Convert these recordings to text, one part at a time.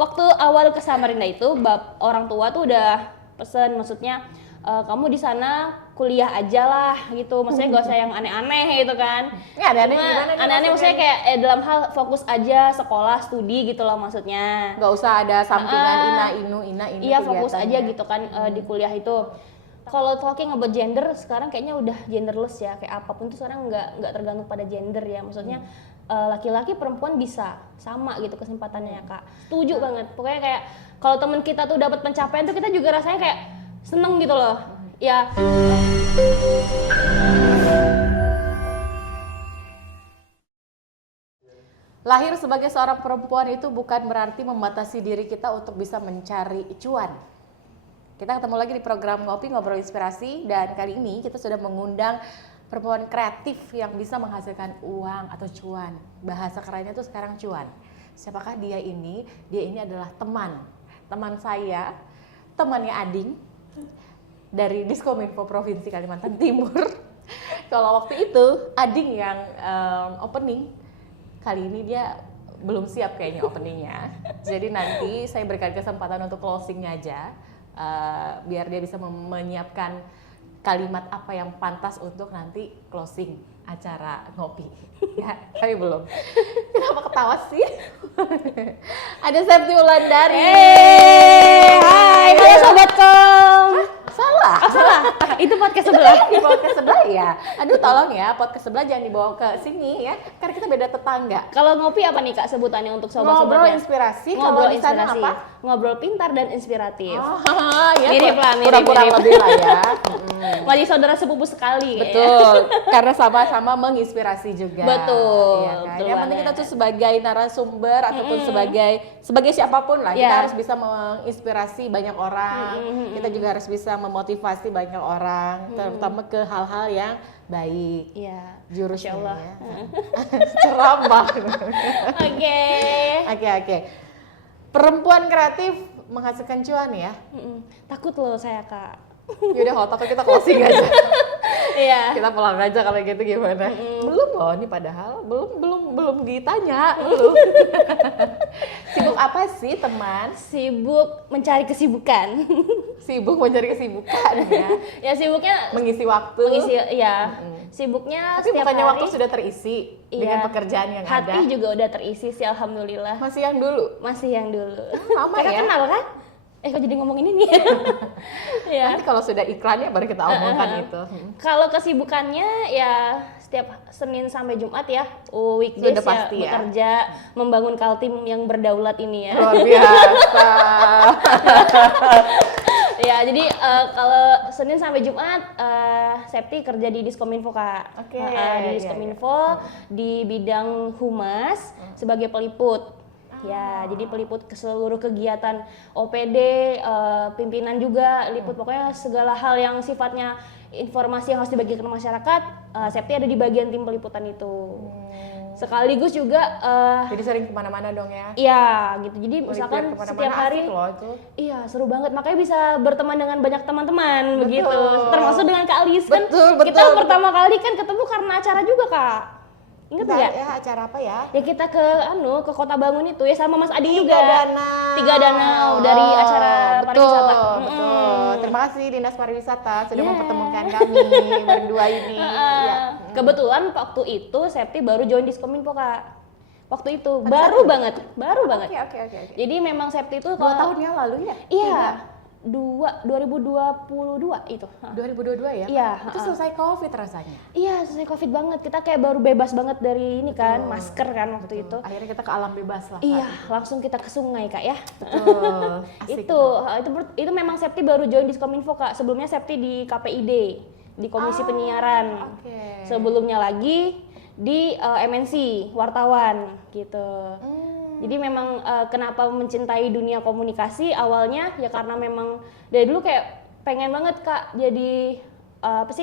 waktu awal ke Samarinda itu orang tua tuh udah pesen, maksudnya kamu di sana kuliah aja lah gitu, maksudnya gak usah yang aneh-aneh gitu kan. Ya, aneh-aneh maksudnya kayak dalam hal fokus aja sekolah studi gitu loh maksudnya. Gak usah ada sampingan ina inu iya fokus aja gitu kan di kuliah itu. Kalau talking about gender sekarang kayaknya udah genderless ya, kayak apapun tuh sekarang nggak tergantung pada gender ya, maksudnya laki-laki perempuan bisa sama gitu kesempatannya ya kak. Setuju banget, pokoknya kayak kalau temen kita tuh dapat pencapaian tuh kita juga rasanya kayak seneng gitu loh ya. Lahir sebagai seorang perempuan itu bukan berarti membatasi diri kita untuk bisa mencari cuan. Kita ketemu lagi di program Ngopi Ngobrol Inspirasi, dan kali ini kita sudah mengundang perempuan kreatif yang bisa menghasilkan uang atau cuan. Bahasa kerennya tuh sekarang cuan. Siapakah dia ini? Dia ini adalah teman saya, temannya Ading dari Diskominfo Provinsi Kalimantan Timur. Kalau waktu itu Ading yang opening, kali ini dia belum siap kayaknya openingnya. Jadi nanti saya berikan kesempatan untuk closingnya aja, biar dia bisa menyiapkan kalimat apa yang pantas untuk nanti closing acara ngopi. Ya, tapi belum. Kenapa ketawa sih? Ada Septi Wulandari. Hai, halo Sobat Kom. Salah. Itu podcast sebelah. Di podcast sebelah ya. Aduh tolong ya, podcast sebelah jangan dibawa ke sini ya, karena kita beda tetangga. Kalau ngopi apa nih kak sebutannya untuk Ngobrol sobat-sobatnya? inspirasi. Ngobrol Kalau di sana inspirasi. apa? Ngobrol pintar dan inspiratif. Ya, mirip lah, kurang lebih lah ya. Masih saudara sepupu sekali. Betul, karena sama-sama menginspirasi juga. Betul, ya kan? betul Yang penting kita banget. tuh sebagai narasumber ataupun sebagai siapapun lah, kita Ya. harus bisa menginspirasi banyak orang. Kita juga harus bisa memotivasi banyak orang, terutama ke hal-hal yang baik. Iya. Jurusnya Masya Allah. ya. Ceramah. Oke. Perempuan kreatif menghasilkan cuan ya. Takut loh saya kak. Yaudah kalau takut kita closing aja. Iya. Kita pulang aja kalau gitu, gimana? Belum loh, ini padahal belum ditanya. Belum. Sibuk apa sih teman? Sibuk mencari kesibukan. Sibuk mencari kesibukan ya. Ya sibuknya Mengisi waktu. ya. Sibuknya Tapi setiap bukannya hari. waktu sudah terisi dengan pekerjaan yang Hati ada. juga udah terisi sih alhamdulillah. Masih yang dulu. Masih yang dulu. Lama Kakak ya? kenal kan? Kok jadi ngomong ini nih? Ya. Nanti kalau sudah iklannya baru kita omongkan itu. Kalau kesibukannya ya setiap Senin sampai Jumat ya, weekdays Sudah ya, pasti ya. bekerja, membangun Kaltim yang berdaulat ini ya. Luar biasa. Ya, jadi kalau Senin sampai Jumat Septi kerja di Diskominfo Kak. Oke, Di iya, Diskominfo di bidang humas sebagai peliput. Ya, jadi peliput ke seluruh kegiatan OPD, pimpinan juga, liput pokoknya segala hal yang sifatnya informasi yang harus dibagikan ke masyarakat, Septi ada di bagian tim peliputan itu. Sekaligus juga Jadi sering kemana-mana dong ya. iya gitu. Jadi Melipir misalkan kemana-mana, setiap hari asik loh itu. iya seru banget, makanya bisa berteman dengan banyak teman-teman begitu. Termasuk dengan Kak Alis kan. Betul, Kita pertama kali kan ketemu karena acara juga Kak. Ingat Bentar nggak? ya, acara apa ya? Ya kita ke Kota Bangun itu ya sama Mas Adi juga. Danau. Tiga Danau dari acara pariwisata. Betul. Terima kasih Dinas Pariwisata sudah mempertemukan kami berdua ini. Ya. Kebetulan waktu itu Septi baru join Diskominfo Kak. Waktu itu baru banget. Oke. Jadi memang Septi itu 2 tahun yang lalu ya? Iya. 2022 itu. 2022 ya? Iya, Itu selesai Covid rasanya. Iya, selesai Covid banget. Kita kayak baru bebas banget dari ini kan, masker kan waktu itu. Akhirnya kita ke alam bebas lah. Iya, langsung kita ke sungai Kak ya. Betul. Asik. Itu memang Septi baru join di Diskominfo Kak. Sebelumnya Septi di KPID, di Komisi Penyiaran. Oke. Sebelumnya lagi di MNC, wartawan gitu. Jadi memang kenapa mencintai dunia komunikasi awalnya ya karena memang dari dulu kayak pengen banget Kak jadi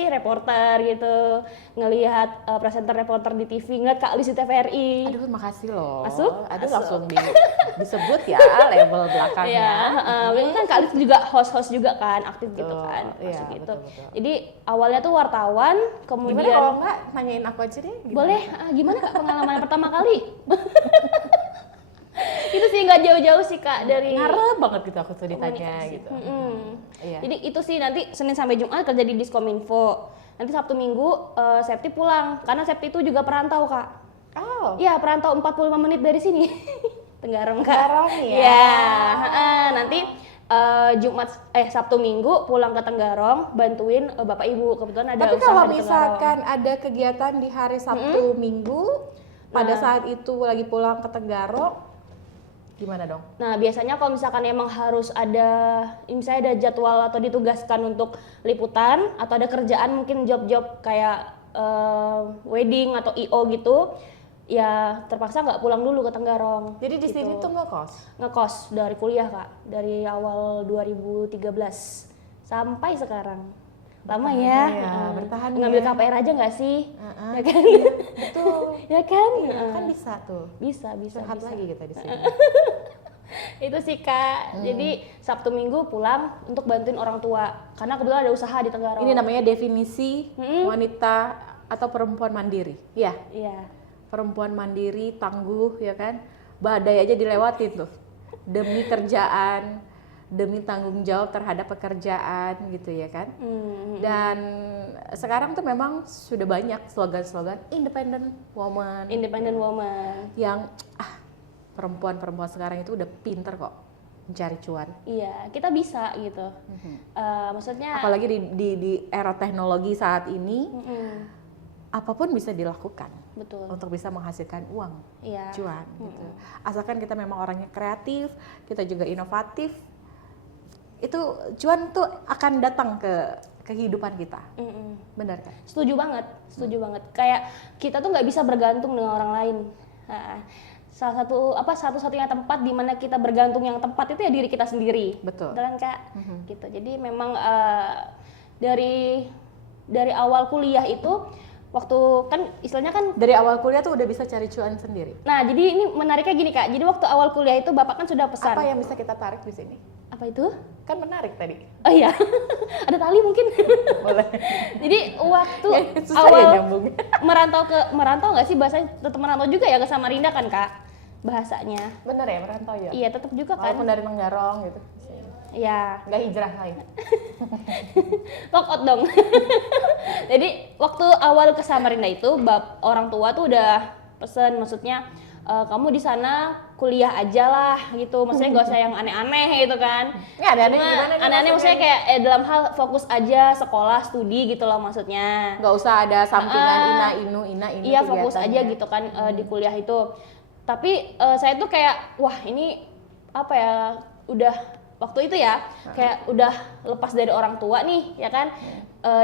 reporter gitu, ngelihat presenter reporter di TV, ngeliat Kak Alis di TVRI. Aduh, makasih loh. Masuk? Aduh, langsung disebut ya label belakangnya. Iya, kan Kak Alis juga host juga kan, aktif gitu kan, iya, masuk gitu. betul. Jadi awalnya tuh wartawan, kemudian Gimana kalau enggak nanyain aku aja deh? Gimana? boleh, gimana Kak pengalaman pertama kali? Itu sih nggak jauh-jauh sih Kak dari Ngarep banget gitu aku tuh ditanya komunikasi. gitu. Iya. Jadi itu sih nanti Senin sampai Jumat kerja di Diskominfo. Nanti Sabtu Minggu Septi pulang karena Septi itu juga perantau Kak. Oh. Iya, perantau 45 menit dari sini. Tenggarong Kak. Tenggarong ya. Iya, nanti Sabtu Minggu pulang ke Tenggarong bantuin Bapak Ibu, kebetulan ada Tapi usaha kalau di misalkan ada kegiatan di hari Sabtu Minggu, pada saat itu lagi pulang ke Tenggarong, gimana dong? Nah, biasanya kalau misalkan emang harus ada, misalnya ada jadwal atau ditugaskan untuk liputan atau ada kerjaan mungkin job-job kayak wedding atau IO gitu, ya terpaksa nggak pulang dulu ke Tenggarong. Jadi di sini tuh ngekos dari kuliah Kak, dari awal 2013 sampai sekarang. Lama ya, bertahan ngambil ya. KPR aja nggak sih? Ya kan? Iya, betul. Ya kan? Iya, kan bisa tuh. Bisa. Sehat lagi kita di sini. Itu sih Kak. Jadi Sabtu Minggu pulang untuk bantuin orang tua karena kebetulan ada usaha di Tenggarong. Ini namanya definisi wanita atau perempuan mandiri. Iya. Iya. Perempuan mandiri, tangguh ya kan. Badai aja dilewatin tuh. Demi kerjaan, demi tanggung jawab terhadap pekerjaan gitu ya kan. Dan sekarang tuh memang sudah banyak slogan-slogan independent woman yang perempuan-perempuan sekarang itu udah pinter kok mencari cuan. Iya, kita bisa gitu. Maksudnya Apalagi di era teknologi saat ini, apapun bisa dilakukan. Betul. Untuk bisa menghasilkan uang, Iya. cuan gitu. Asalkan kita memang orangnya kreatif, kita juga inovatif, itu cuan tuh akan datang ke kehidupan kita. Benar kan? Setuju banget. Kayak kita tuh nggak bisa bergantung dengan orang lain. Nah, satu-satunya tempat di mana kita bergantung yang tepat itu ya diri kita sendiri. Betul. Kan Kak? Gitu. Jadi memang dari awal kuliah itu waktu kan istilahnya kan Dari awal kuliah tuh udah bisa cari cuan sendiri. Nah, jadi ini menariknya gini Kak. Jadi waktu awal kuliah itu Bapak kan sudah pesan. Apa yang bisa kita tarik di sini? Apa itu? Kan menarik tadi. Oh iya. Ada tali mungkin. Boleh. Jadi waktu Susah awal ya nyambung. merantau nggak sih bahasanya tetap merantau juga ya ke Samarinda kan Kak? Bahasanya. Bener ya merantau ya? Iya, tetap juga kan. Walaupun dari Tenggarong gitu. Iya. Nggak hijrah lain. Lock out dong. Jadi waktu awal ke Samarinda itu orang tua tuh udah pesen, maksudnya kamu di sana kuliah aja lah gitu, maksudnya gak usah yang aneh-aneh gitu kan. Nggak aneh-aneh gimana nih Aneh-aneh maksudnya kayak dalam hal fokus aja sekolah studi gitu loh maksudnya. Nggak usah ada sampingan ina inu Iya, fokus aja gitu kan di kuliah itu. Tapi saya tuh kayak wah ini apa ya, udah waktu itu ya kayak udah lepas dari orang tua nih ya kan.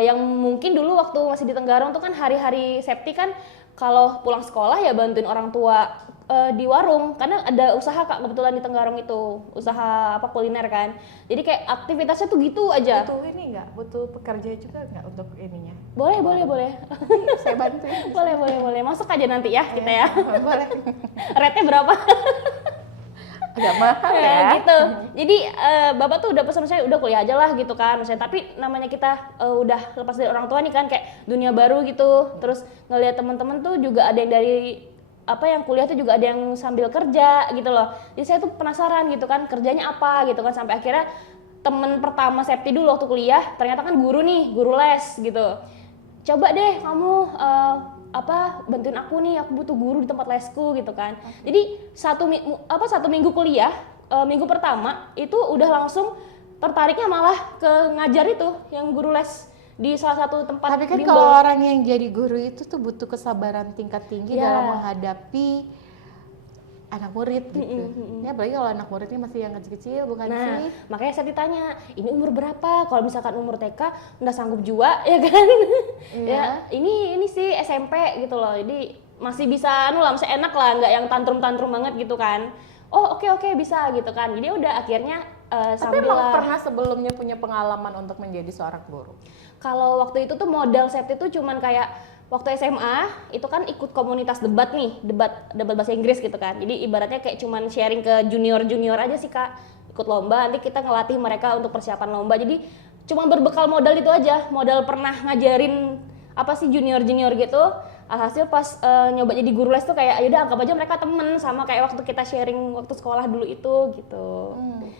Yang mungkin dulu waktu masih di Tenggarong tuh kan hari-hari Septi kan kalau pulang sekolah ya bantuin orang tua di warung karena ada usaha Kak kebetulan di Tenggarong itu, usaha apa kuliner kan. Jadi kayak aktivitasnya tuh gitu aja. Butuh ini nggak? Butuh pekerja juga nggak untuk ininya? Boleh. Saya bantuin. boleh. Masuk aja nanti ya kita ya. Boleh. Rate-nya berapa? Agak mahal ya. Gitu. Jadi Bapak tuh udah pesan saya udah kuliah aja lah gitu kan. Misalnya, tapi namanya kita udah lepas dari orang tua nih kan kayak dunia baru gitu. Terus ngelihat teman-teman tuh juga ada yang dari yang kuliah tuh juga ada yang sambil kerja gitu loh. Jadi saya tuh penasaran gitu kan kerjanya apa gitu kan, sampai akhirnya temen pertama Septi dulu waktu kuliah ternyata kan guru les gitu. Coba deh kamu bantuin aku nih, aku butuh guru di tempat lesku gitu kan. Jadi satu minggu kuliah, minggu pertama itu udah langsung tertariknya malah ke ngajar itu yang guru les di salah satu tempat. Tapi kan bimbel. kalau orang yang jadi guru itu tuh butuh kesabaran tingkat tinggi Ya. dalam menghadapi anak murid gitu. Ya apalagi kalau anak muridnya masih yang kecil-kecil, bukan sih? Makanya saya ditanya, ini umur berapa? Kalau misalkan umur TK udah sanggup jua ya kan? Ya, ini sih SMP gitu loh. Jadi masih bisa masih enak lah, nggak yang tantrum-tantrum banget gitu kan. Oh, oke bisa gitu kan. Jadi udah akhirnya Tapi emang pernah sebelumnya punya pengalaman untuk menjadi seorang guru? Kalau waktu itu tuh modal Septi tuh cuman kayak waktu SMA itu kan ikut komunitas debat bahasa Inggris gitu kan. Jadi ibaratnya kayak cuman sharing ke junior aja sih Kak. Ikut lomba, nanti kita ngelatih mereka untuk persiapan lomba. Jadi cuma berbekal modal itu aja, modal pernah ngajarin junior gitu. alhasil pas nyoba jadi guru les tuh kayak yaudah anggap aja mereka temen sama kayak waktu kita sharing waktu sekolah dulu itu gitu.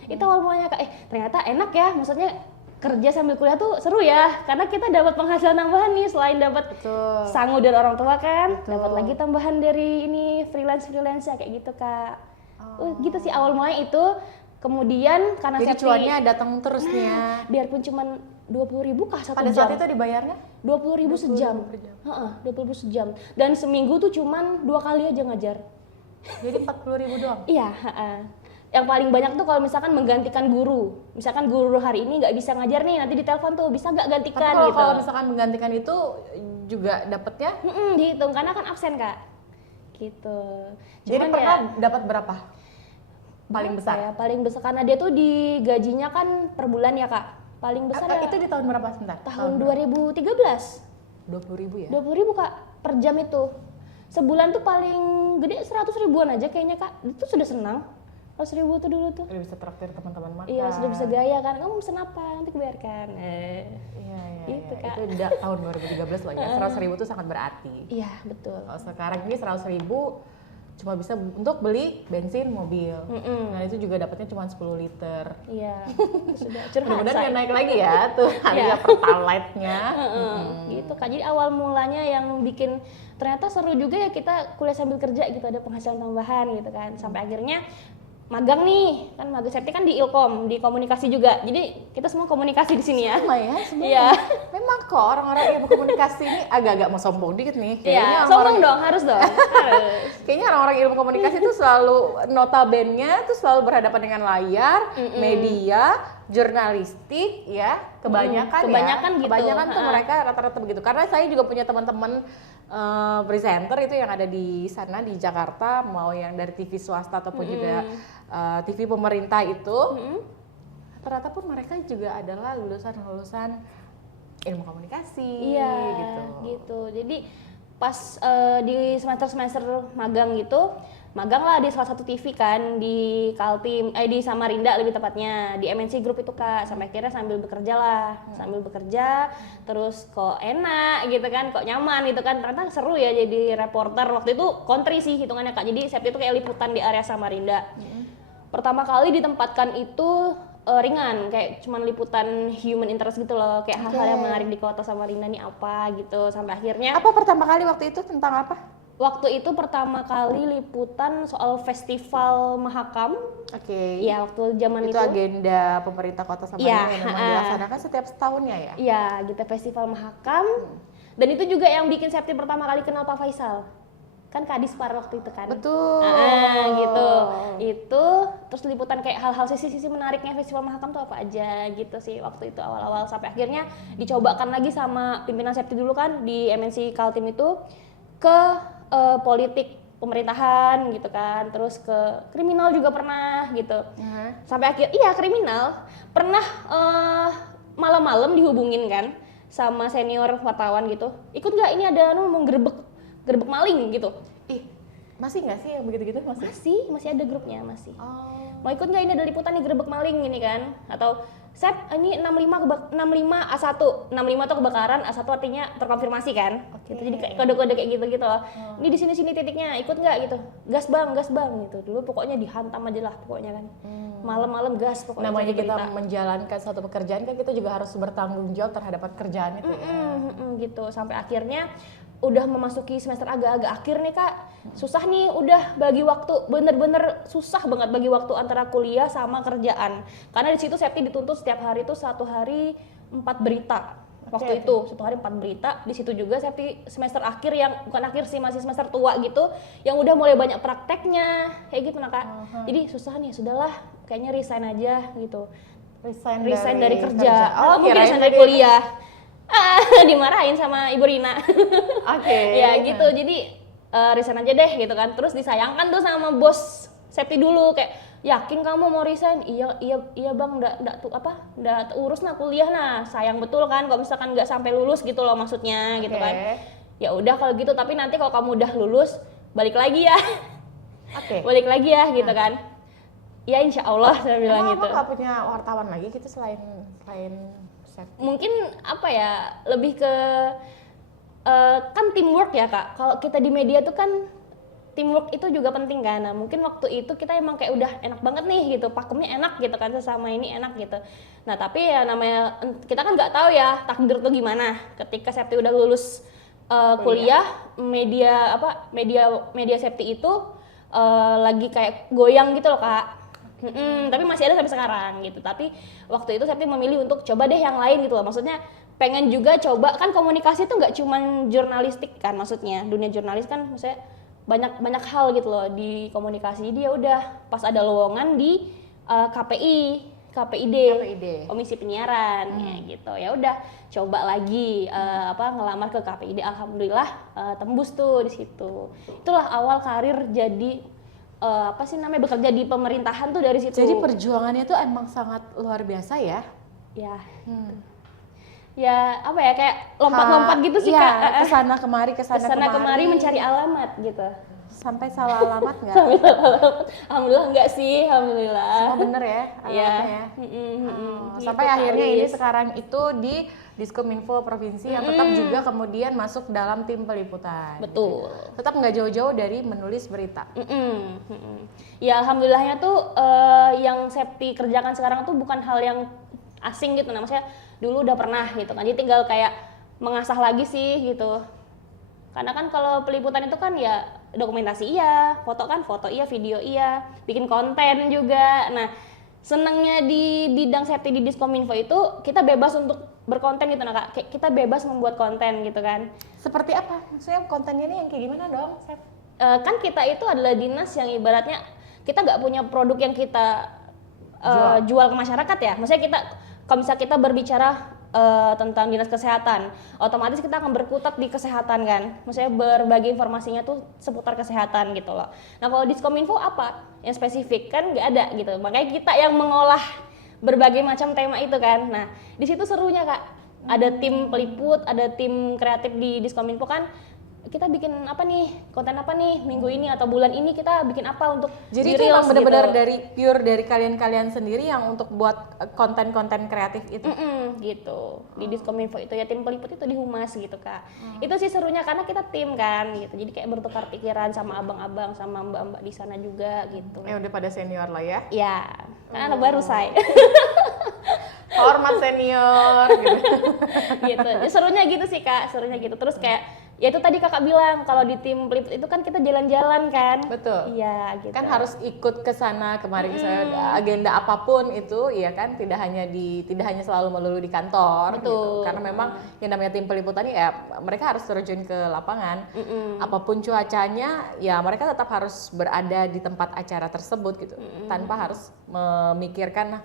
Itu awal mulanya Kak, ternyata enak ya, maksudnya kerja sambil kuliah tuh seru ya, karena kita dapat penghasilan tambahan nih selain dapat sangu dari orang tua kan, dapat lagi tambahan dari ini freelance ya kayak gitu Kak. Gitu sih awal mulanya itu. Kemudian karena jadi Septi, cuannya datang terus nih ya. biarpun cuman 20.000 kah satu Pada jam. saat itu dibayarnya 20.000 sejam. 20.000 sejam. Dan seminggu tuh cuman 2 kali aja ngajar. jadi 40.000 doang. Iya, yang paling banyak tuh kalau misalkan menggantikan guru. Misalkan guru hari ini nggak bisa ngajar nih, nanti ditelepon tuh bisa nggak gantikan Tapi gitu. kalau misalkan menggantikan itu juga dapatnya. Dihitung karena kan absen Kak. Gitu. Jadi Cuman pernah dapat berapa? Paling besar. Ya, paling besar karena dia tuh digajinya kan per bulan ya Kak. Paling besar ya Itu di tahun berapa sebentar? tahun 2013. 20.000 ya? 20.000 Kak per jam itu. Sebulan tuh paling gede 100 ribuan aja kayaknya Kak. Itu sudah senang. 100 ribu tuh dulu tuh. Udah bisa traktir teman-teman makan. Iya, sudah bisa gaya kan. Kamu pesen apa? Nanti kebayarkan. Iya, Gitu, Kak. Itu tahun 2013 loh ya. 100.000 tuh sangat berarti. Iya, betul. Kalau sekarang ini 100.000 cuma bisa untuk beli bensin mobil. Nah itu juga dapatnya cuma 10 liter. Iya, sudah curhat. Mudah-mudahan say. nggak naik lagi ya tuh harga pertalite-nya. Gitu Kak. Jadi awal mulanya yang bikin ternyata seru juga ya kita kuliah sambil kerja gitu, ada penghasilan tambahan gitu kan. Sampai akhirnya magang nih, kan magang Septi kan di Ilkom, di komunikasi juga. Jadi kita semua komunikasi di sini ya. Sama ya sebenarnya. Iya. Memang kok orang-orang ilmu komunikasi ini agak-agak mau sombong dikit nih. Iya, sombong dong, harus dong. Harus. Kayaknya orang-orang ilmu komunikasi itu selalu notabene tuh selalu berhadapan dengan layar, media, jurnalistik ya, kebanyakan gitu. Kebanyakan tuh mereka rata-rata begitu. Karena saya juga punya teman-teman presenter itu yang ada di sana di Jakarta, mau yang dari TV swasta ataupun juga TV pemerintah itu. Rata-rata pun mereka juga adalah lulusan ilmu komunikasi. Iya, gitu. Jadi pas di semester magang gitu, magang lah di salah satu TV kan, di Kaltim, di Samarinda lebih tepatnya, di MNC Group itu Kak. Sampai akhirnya sambil bekerja, terus kok enak gitu kan, kok nyaman gitu kan, ternyata seru ya jadi reporter. Waktu itu kontri sih hitungannya Kak, jadi Septi itu kayak liputan di area Samarinda. Pertama kali ditempatkan itu ringan, kayak cuman liputan human interest gitu loh, kayak hal-hal yang menarik di kota Samarinda nih apa gitu. Sampai akhirnya Apa pertama kali waktu itu tentang apa? waktu itu pertama kali liputan soal festival Mahakam. Oke. Iya, waktu zaman Itu itu. agenda pemerintah kota Samarinda Iya, yang memang dilaksanakan setiap setahunnya ya? Iya, gitu festival Mahakam. Dan itu juga yang bikin Septi pertama kali kenal Pak Faisal. Kan Kadispar waktu itu kan. Betul. Gitu. Itu terus liputan kayak hal-hal sisi-sisi menariknya festival Mahakam tuh apa aja gitu sih waktu itu awal-awal, sampai akhirnya dicobakan lagi sama pimpinan Septi dulu kan di MNC Kaltim itu ke politik pemerintahan gitu kan, terus ke kriminal juga pernah gitu. Sampai kriminal pernah malam-malam dihubungin kan sama senior wartawan gitu, ikut nggak ini ada mau gerbek maling gitu. Ih, masih nggak sih yang begitu-gitu? Masih ada grupnya masih. Oh. Mau ikut nggak ini ada liputan nih gerbek maling ini kan, atau Sep, ini 65 A1, 65 tuh kebakaran, A1 artinya terkonfirmasi kan. Gitu. Jadi kayak kode-kode kayak gitu-gitu loh. Ini di sini titiknya, ikut nggak gitu. Gas bang gitu. Dulu pokoknya dihantam aja lah pokoknya kan. Malam-malam gas pokoknya. Namanya kita berita. menjalankan suatu pekerjaan kan kita juga harus bertanggung jawab terhadap pekerjaan itu ya. Gitu. Sampai akhirnya udah memasuki semester agak-agak akhir nih Kak. Susah nih udah bagi waktu, bener-bener susah banget bagi waktu antara kuliah sama kerjaan. Karena di situ Septi dituntut setiap hari itu 1 hari 4 berita. Waktu itu 1 hari 4 berita. Di situ juga Septi semester akhir yang bukan akhir sih, masih semester tua gitu, yang udah mulai banyak prakteknya kayak gitu nah Kak. Jadi susah nih, sudahlah kayaknya resign aja gitu. Resign dari kerja. Mungkin resign dari kuliah. Dimarahin sama Ibu Rina. Ya gitu, jadi resign aja deh gitu kan. Terus disayangkan tuh sama bos Septi dulu, kayak yakin kamu mau resign? Iya bang, udah urus nah kuliah nah, sayang betul kan kalau misalkan nggak sampai lulus gitu loh maksudnya gitu kan. Ya udah kalau gitu, tapi nanti kalau kamu udah lulus balik lagi ya. Balik lagi ya gitu kan. Ya insya Allah saya bilang gitu. Emang nggak punya wartawan lagi gitu selain Septi? Mungkin apa ya, lebih ke kan teamwork ya Kak. Kalau kita di media tuh kan teamwork itu juga penting kan. Nah, mungkin waktu itu kita emang kayak udah enak banget nih gitu, pakemnya enak gitu kan, sesama ini enak gitu. Nah, tapi ya namanya kita kan nggak tahu ya takdir tuh gimana. Ketika Septi udah lulus kuliah, media Septi itu lagi kayak goyang gitu loh Kak. Tapi masih ada sampai sekarang gitu. Tapi waktu itu Septi memilih untuk coba deh yang lain gitu loh. Maksudnya pengen juga coba, kan komunikasi tuh nggak cuman jurnalistik kan, maksudnya dunia jurnalis kan maksudnya banyak hal gitu loh di komunikasi. Dia udah pas ada lowongan di KPID, Komisi Penyiaran ya gitu. Ya udah coba lagi ngelamar ke KPID, alhamdulillah tembus tuh di situ. Itulah awal karir jadi bekerja di pemerintahan tuh dari situ. Jadi perjuangannya tuh emang sangat luar biasa ya. Ya. Ya kayak lompat-lompat gitu sih Kak. Kesana kemari mencari alamat gitu. Sampai salah alamat nggak? Alhamdulillah enggak sih, alhamdulillah. Semua bener ya alamatnya ya. Sampai Gitu, akhirnya ini sekarang itu di Diskominfo Provinsi yang tetap juga kemudian masuk dalam tim peliputan. Betul. Tetap nggak jauh-jauh dari menulis berita. Ya alhamdulillahnya tuh yang Septi kerjakan sekarang tuh bukan hal yang asing gitu. Nah, maksudnya dulu udah pernah gitu kan. Jadi tinggal kayak mengasah lagi sih gitu. Karena kan kalau peliputan itu kan ya dokumentasi iya, foto iya, video iya, bikin konten juga. Nah, senangnya di bidang Septi di Diskominfo itu kita bebas untuk berkonten gitu nah Kak. Kayak kita bebas membuat konten gitu kan. Seperti apa? Maksudnya kontennya ini yang kayak gimana dong, Sep? Kan kita itu adalah dinas yang ibaratnya kita nggak punya produk yang kita jual ke masyarakat ya. Maksudnya kalau misalnya kita berbicara tentang dinas kesehatan, otomatis kita akan berkutat di kesehatan kan. Maksudnya berbagi informasinya tuh seputar kesehatan gitu loh. Nah kalau Diskominfo apa yang spesifik kan nggak ada gitu. Makanya kita yang mengolah berbagai macam tema itu kan. Nah di situ serunya Kak. Ada tim peliput, ada tim kreatif di Diskominfo kan. Kita bikin apa nih, konten apa nih minggu ini atau bulan ini kita bikin apa untuk jadi itu emang benar-benar gitu. dari kalian sendiri yang untuk buat konten-konten kreatif itu gitu. Di Diskominfo itu ya tim peliput itu di Humas gitu Kak. Itu sih serunya karena kita tim kan gitu. Jadi kayak bertukar pikiran sama abang-abang sama mbak-mbak di sana juga gitu. Udah pada senior lah ya. Ya, kan anak baru saya. Hormat senior gitu. Gitu. Ya, serunya gitu sih Kak, serunya gitu. Terus kayak ya itu tadi Kakak bilang kalau di tim peliput itu kan kita jalan-jalan kan. Betul. Iya gitu. Kan harus ikut ke sana kemari misalnya agenda apapun itu ya kan tidak hanya selalu melulu di kantor. Betul. Gitu. Karena memang yang namanya tim peliputan ini ya mereka harus terjun ke lapangan. Apapun cuacanya ya mereka tetap harus berada di tempat acara tersebut gitu. Tanpa harus memikirkan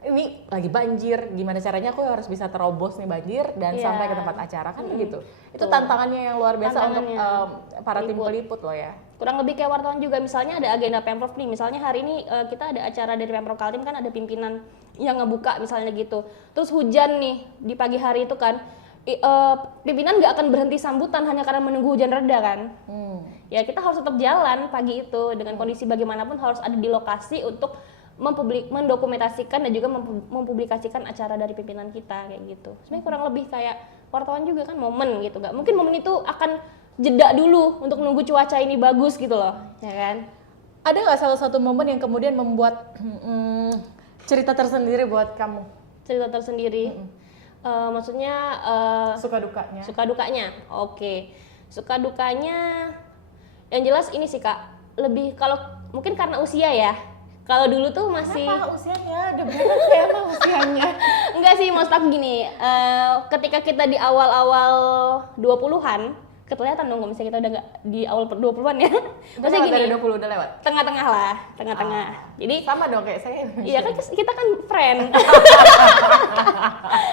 ini lagi banjir, gimana caranya aku harus bisa terobos nih banjir dan sampai ke tempat acara kan gitu. Itu tantangannya yang luar biasa untuk para tim peliput loh ya. Kurang lebih kayak wartawan juga, misalnya ada agenda Pemprov nih, misalnya hari ini kita ada acara dari Pemprov Kaltim kan ada pimpinan yang ngebuka misalnya gitu. Terus hujan nih di pagi hari itu kan, pimpinan nggak akan berhenti sambutan hanya karena menunggu hujan reda kan. Ya kita harus tetap jalan pagi itu dengan kondisi bagaimanapun harus ada di lokasi untuk mendokumentasikan dan juga mempublikasikan acara dari pimpinan kita kayak gitu. Sebenarnya kurang lebih kayak wartawan juga kan momen gitu, nggak mungkin momen itu akan jeda dulu untuk nunggu cuaca ini bagus gitu loh, ya kan? Ada nggak salah satu momen yang kemudian membuat cerita tersendiri buat kamu? Cerita tersendiri, maksudnya suka dukanya? Suka dukanya, oke. Suka dukanya, yang jelas ini sih Kak, lebih kalau mungkin karena usia ya. Kalau dulu tuh masih... Kenapa usianya? Udah berapa sih emang usianya? Enggak sih, maksud aku gini, ketika kita di awal-awal 20-an, kelihatan dong misalnya kita udah nggak di awal 20-an ya. Maksudnya gini, dari 20 udah lewat? Tengah-tengah lah, tengah-tengah. Jadi sama dong kayak saya. Iya kan kita kan friend.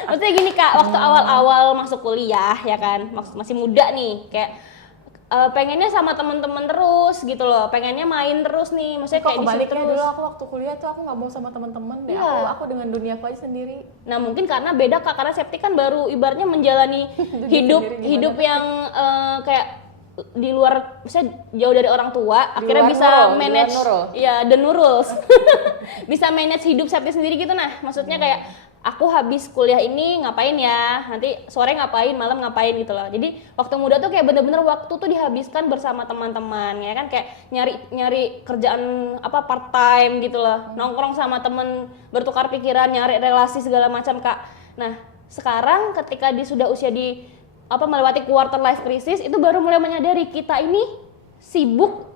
Maksudnya gini Kak, waktu awal-awal masuk kuliah ya kan, masih muda nih, kayak pengennya sama temen-temen terus gitu loh, pengennya main terus nih, maksudnya kayak di situ terus. Dulu aku waktu kuliah tuh aku nggak mau sama teman-teman deh, aku dengan dunia aku aja sendiri. Nah mungkin karena beda Kak, karena Septi kan baru ibaratnya menjalani hidup yang kayak di luar, misalnya jauh dari orang tua, akhirnya bisa manage, ya the Nuruls, bisa manage hidup Septi sendiri gitu. Nah maksudnya kayak aku habis kuliah ini ngapain ya, nanti sore ngapain, malam ngapain gitu loh. Jadi waktu muda tuh kayak bener-bener waktu tuh dihabiskan bersama teman-teman ya kan, kayak nyari kerjaan apa part time gitu loh, nongkrong sama temen, bertukar pikiran, nyari relasi segala macam Kak. Nah sekarang ketika sudah usia di melewati quarter life crisis, itu baru mulai menyadari kita ini sibuk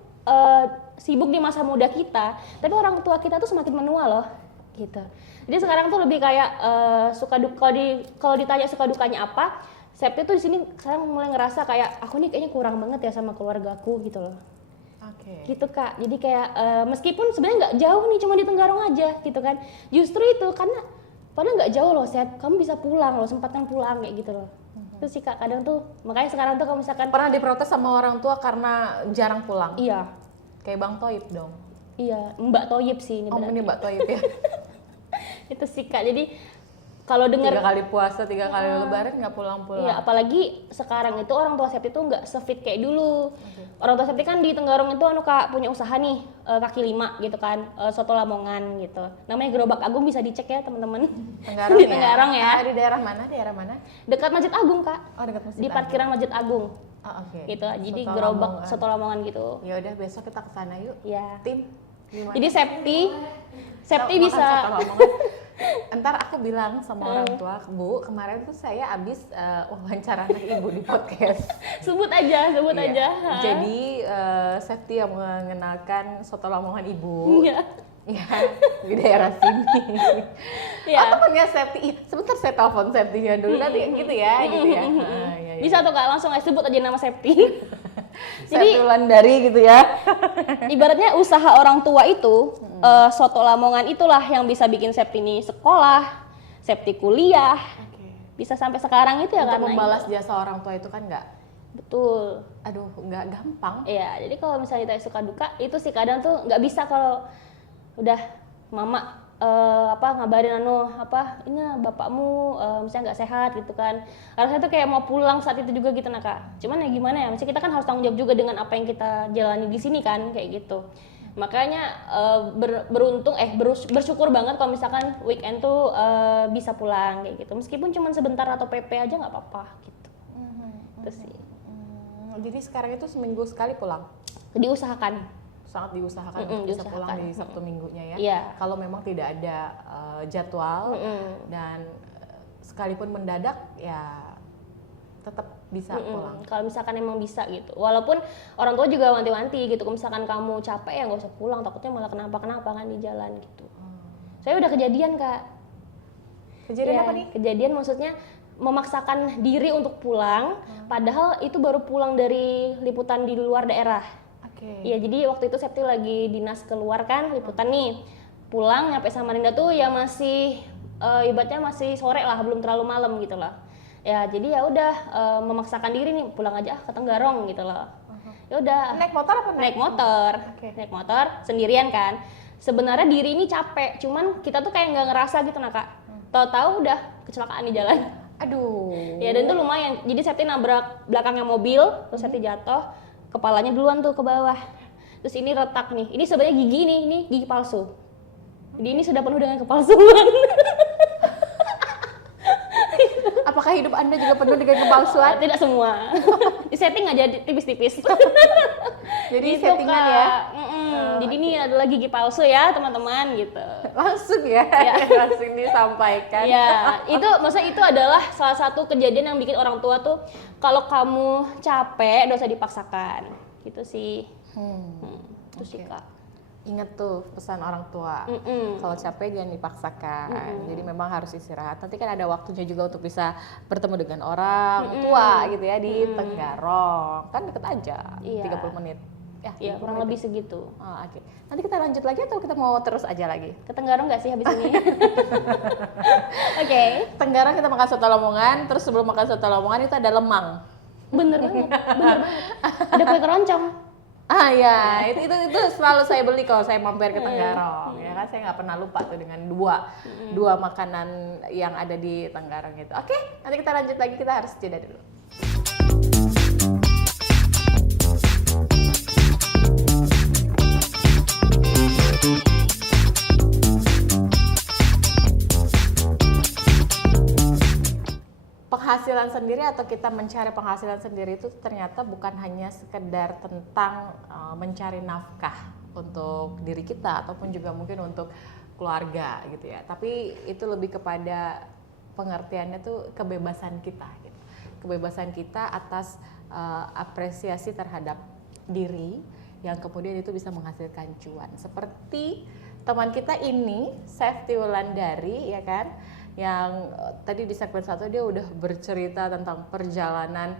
di masa muda kita, tapi orang tua kita tuh semakin menua loh gitu. Jadi sekarang tuh lebih kayak kalau ditanya suka dukanya apa, Septi tuh di sini sekarang mulai ngerasa kayak aku nih kayaknya kurang banget ya sama keluargaku gitu loh. Oke. Gitu Kak. Jadi kayak meskipun sebenarnya nggak jauh nih, cuma di Tenggarong aja gitu kan. Justru itu karena padahal nggak jauh loh, Sep. Kamu bisa pulang loh, sempatkan pulang kayak gitu loh. Terus sih Kak, kadang tuh makanya sekarang tuh kalau misalkan Pernah diprotes sama orang tua karena jarang pulang? iya. Kayak Bang Toib dong. Iya, Mbak Toyib sih ini. Oh, ini Mbak Toib ya. Itu sih Kak. Jadi kalau dengar 3 kali puasa, 3 kali lebaran nggak pulang-pulang. iya, apalagi sekarang itu orang tua Septi tuh nggak se-fit kayak dulu. Orang tua Septi kan di Tenggarong itu Kak punya usaha nih, kaki lima gitu kan, soto Lamongan gitu. Namanya Gerobak Agung, bisa dicek ya teman-teman. Tenggarong Di ya? Tenggarong ya. Di daerah mana? Daerah mana? Dekat Masjid Agung Kak. Oh, dekat Masjid Di Agung. parkiran Masjid Agung. Oh, oke. Gitu. Jadi Soto gerobak Lamongan. soto Lamongan gitu. Ya udah besok kita ke sana yuk. Ya. Tim. Gimana? Jadi Septi Makan bisa soto Lamongan. Entar aku bilang sama orang tua, Bu, kemarin tuh saya habis wawancara anak ibu di podcast. sebut aja Iya. aja. Jadi Septi yang mengenalkan soto Lamongan ibu. Iya. Ya, di daerah sini. Iya. Oh, temennya Septi. Ih, sebentar saya telepon Septinya dulu nanti gitu ya, gitu ya. Iya, iya. Bisa tuh Kak, langsung aja sebut aja nama Septi. Septi Wulandari gitu ya. Ibaratnya usaha orang tua itu, soto Lamongan itulah yang bisa bikin Septi ini sekolah, Septi kuliah, bisa sampai sekarang itu ya Untuk karena membalas itu. jasa orang tua itu kan nggak, Betul. aduh nggak gampang. Iya, jadi kalau misalnya ditanya suka duka, itu sih kadang tuh nggak bisa kalau udah mama ngabarin ini bapakmu misalnya nggak sehat gitu kan. Harusnya tuh kayak mau pulang saat itu juga gitu nah Kak. Cuman ya gimana ya, misalnya kita kan harus tanggung jawab juga dengan apa yang kita jalani di sini kan kayak gitu. Makanya bersyukur banget kalau misalkan weekend tuh bisa pulang kayak gitu. Meskipun cuma sebentar atau PP aja nggak apa-apa gitu. Itu sih. Jadi sekarang itu seminggu sekali pulang. Diusahakan. Sangat diusahakan untuk bisa pulang di Sabtu Minggunya ya. Iya. Kalau memang tidak ada jadwal dan sekalipun mendadak ya tetap bisa pulang. Kalau misalkan emang bisa gitu. Walaupun orang tua juga wanti-wanti gitu. Kalau misalkan kamu capek ya nggak usah pulang. Takutnya malah kenapa-kenapa kan di jalan gitu. Saya udah kejadian Kak. Kejadian Ya, apa nih? kejadian maksudnya memaksakan diri untuk pulang. Padahal itu baru pulang dari liputan di luar daerah. Oke. Iya, jadi waktu itu Septi lagi dinas keluar kan, liputan nih. Pulang nyampe Samarinda tuh ya masih ibaratnya masih sore lah, belum terlalu malam gitu loh. Ya, jadi ya udah memaksakan diri nih pulang aja ke Tenggarong gitu loh. Ya udah. Naik motor apa Naik motor. Oke. Naik motor sendirian kan. Sebenarnya diri ini capek, cuman kita tuh kayak nggak ngerasa gitu nah Kak. Tahu-tahu udah kecelakaan di jalan. Aduh. Ya dan itu lumayan. Jadi Septi nabrak belakangnya mobil, terus Septi jatuh. Kepalanya duluan tuh ke bawah. Terus ini retak nih. Ini sebenarnya gigi nih, ini gigi palsu. Jadi ini sudah penuh dengan kepalsuan. Apakah hidup Anda juga penuh dengan kepalsuan? Tidak semua. Di setting aja tipis-tipis. Jadi Gitu, settingan Kak. ya. Jadi ini adalah gigi palsu ya teman-teman gitu. Langsung ya. Langsung disampaikan. Ya, itu maksudnya itu adalah salah satu kejadian yang bikin orang tua tuh kalau kamu capek dosa dipaksakan. Gitu sih. Itu sih Kak. Ingat tuh pesan orang tua. Kalau capek jangan dipaksakan. Jadi memang harus istirahat. Nanti kan ada waktunya juga untuk bisa bertemu dengan orang tua gitu ya di Tenggarong. Kan deket aja. Iya. 30 menit. Ya, kurang lebih segitu. Oh, oke. Nanti kita lanjut lagi atau kita mau terus aja lagi? Ke Tenggarong nggak sih habis ini? Oke. Tenggarong kita makan soto Lamongan, terus sebelum makan soto Lamongan itu ada lemang. Bener banget. Ada kue keroncong. Ah ya, itu selalu saya beli kalau saya mampir ke Tenggarong. Ya kan saya nggak pernah lupa tuh dengan dua makanan yang ada di Tenggarong itu. Oke, nanti kita lanjut lagi, kita harus jeda dulu. penghasilan sendiri atau kita mencari penghasilan sendiri itu ternyata bukan hanya sekedar tentang mencari nafkah untuk diri kita ataupun juga mungkin untuk keluarga gitu ya. Tapi itu lebih kepada pengertiannya tuh kebebasan kita gitu. Kebebasan kita atas apresiasi terhadap diri yang kemudian itu bisa menghasilkan cuan. Seperti teman kita ini, Safety Wulandari ya kan, yang tadi di segmen 1 dia udah bercerita tentang perjalanan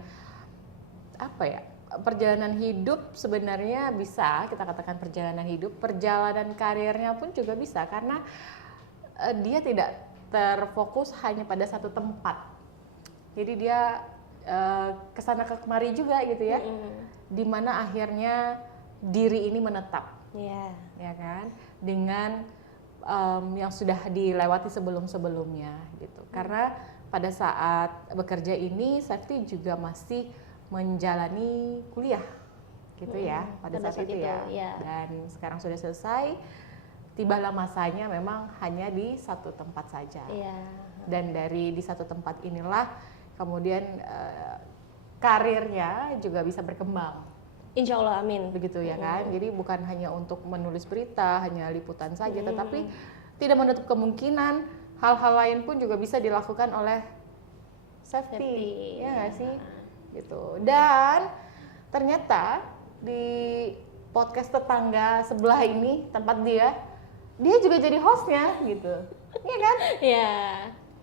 perjalanan hidup. Sebenarnya bisa kita katakan perjalanan hidup, perjalanan karirnya pun juga bisa karena dia tidak terfokus hanya pada satu tempat. Jadi dia kesana kemari juga gitu ya, dimana akhirnya diri ini menetap, ya kan, dengan yang sudah dilewati sebelumnya gitu. Karena pada saat bekerja ini Safety juga masih menjalani kuliah gitu ya pada saat itu ya. Dan sekarang sudah selesai, tibalah masanya memang hanya di satu tempat saja. Dan dari di satu tempat inilah kemudian karirnya juga bisa berkembang. Insya Allah, amin. Begitu ya kan. Jadi bukan hanya untuk menulis berita, hanya liputan saja, tetapi tidak menutup kemungkinan hal-hal lain pun juga bisa dilakukan oleh Safety. Ya nggak sih? Gitu. Dan ternyata di podcast tetangga sebelah ini tempat dia juga jadi hostnya gitu. Iya kan? Iya.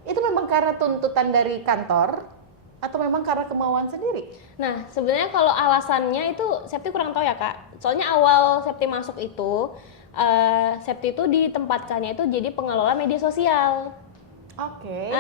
Itu memang karena tuntutan dari kantor atau memang karena kemauan sendiri? Nah, sebenarnya kalau alasannya itu Safety kurang tahu ya Kak. Soalnya awal Safety masuk itu, Safety itu ditempatkannya itu jadi pengelola media sosial. Oke.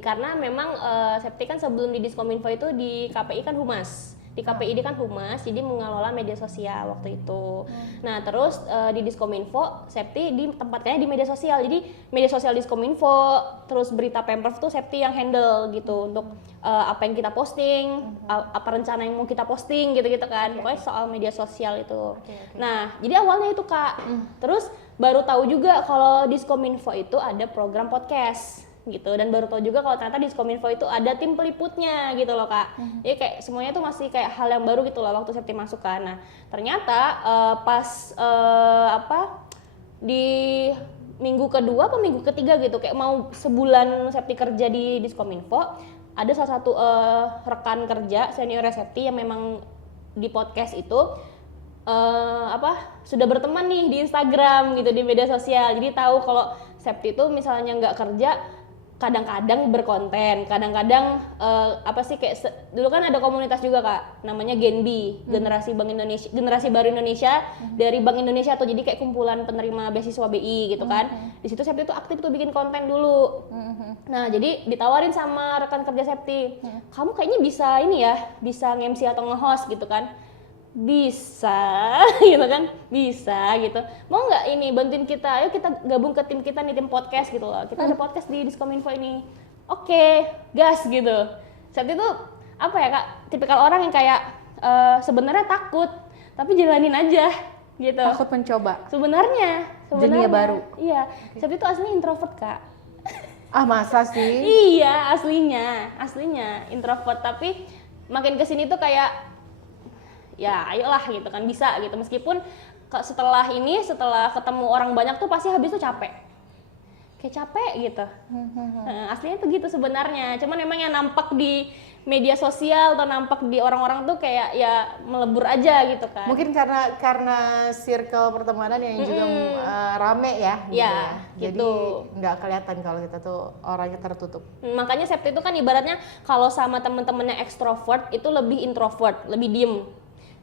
Karena memang Safety kan sebelum di Diskominfo itu di KPI kan humas. Di KPI kan humas, jadi mengelola media sosial waktu itu. Nah, terus di Diskominfo, Safety ditempatkannya di media sosial. Jadi media sosial Diskominfo, terus berita Pemprov tuh Safety yang handle gitu untuk apa yang kita posting, apa rencana yang mau kita posting gitu-gitu kan. Pokoknya soal media sosial itu. Nah, jadi awalnya itu Kak. Terus baru tahu juga kalau Diskominfo itu ada program podcast gitu, dan baru tahu juga kalau ternyata Diskominfo itu ada tim peliputnya gitu loh Kak. Jadi kayak semuanya tuh masih kayak hal yang baru gitu loh waktu Safety masuk kan. Nah, ternyata pas di minggu kedua atau minggu ketiga gitu, kayak mau sebulan Safety kerja di Diskominfo, ada salah satu rekan kerja senior Safety yang memang di podcast itu sudah berteman nih di Instagram gitu, di media sosial. Jadi tahu kalau Safety itu misalnya nggak kerja, kadang-kadang berkonten, kadang-kadang dulu kan ada komunitas juga Kak, namanya Genbi, Generasi Bank Indonesia, Generasi Baru Indonesia dari Bank Indonesia tuh, jadi kayak kumpulan penerima beasiswa BI gitu kan. Di situ Safety tuh aktif tuh bikin konten dulu. Nah, jadi ditawarin sama rekan kerja Safety, kamu kayaknya bisa ini ya, bisa nge-MC atau nge-host gitu kan. Bisa gitu kan, bisa gitu, mau nggak ini bantuin kita, ayo kita gabung ke tim kita nih, tim podcast gitu loh, kita ada podcast di Diskominfo ini. Oke, gas gitu. Saat itu apa ya Kak, tipikal orang yang kayak sebenarnya takut tapi jalanin aja gitu, Takut mencoba sebenarnya dunia baru. Iya, saat itu aslinya introvert Kak. Masa sih? Iya, aslinya introvert, tapi makin kesini tuh kayak ya ayolah gitu kan, bisa gitu, meskipun setelah ketemu orang banyak tuh pasti habis tuh capek gitu. Aslinya tuh gitu sebenarnya, cuman memang yang nampak di media sosial atau nampak di orang-orang tuh kayak ya melebur aja gitu kan. Mungkin karena circle pertemanan yang juga rame ya gitu ya. Gitu. Jadi nggak kelihatan kalau kita tuh orangnya tertutup. Makanya Safety itu kan ibaratnya kalau sama temen-temennya ekstrovert itu lebih introvert, lebih diem.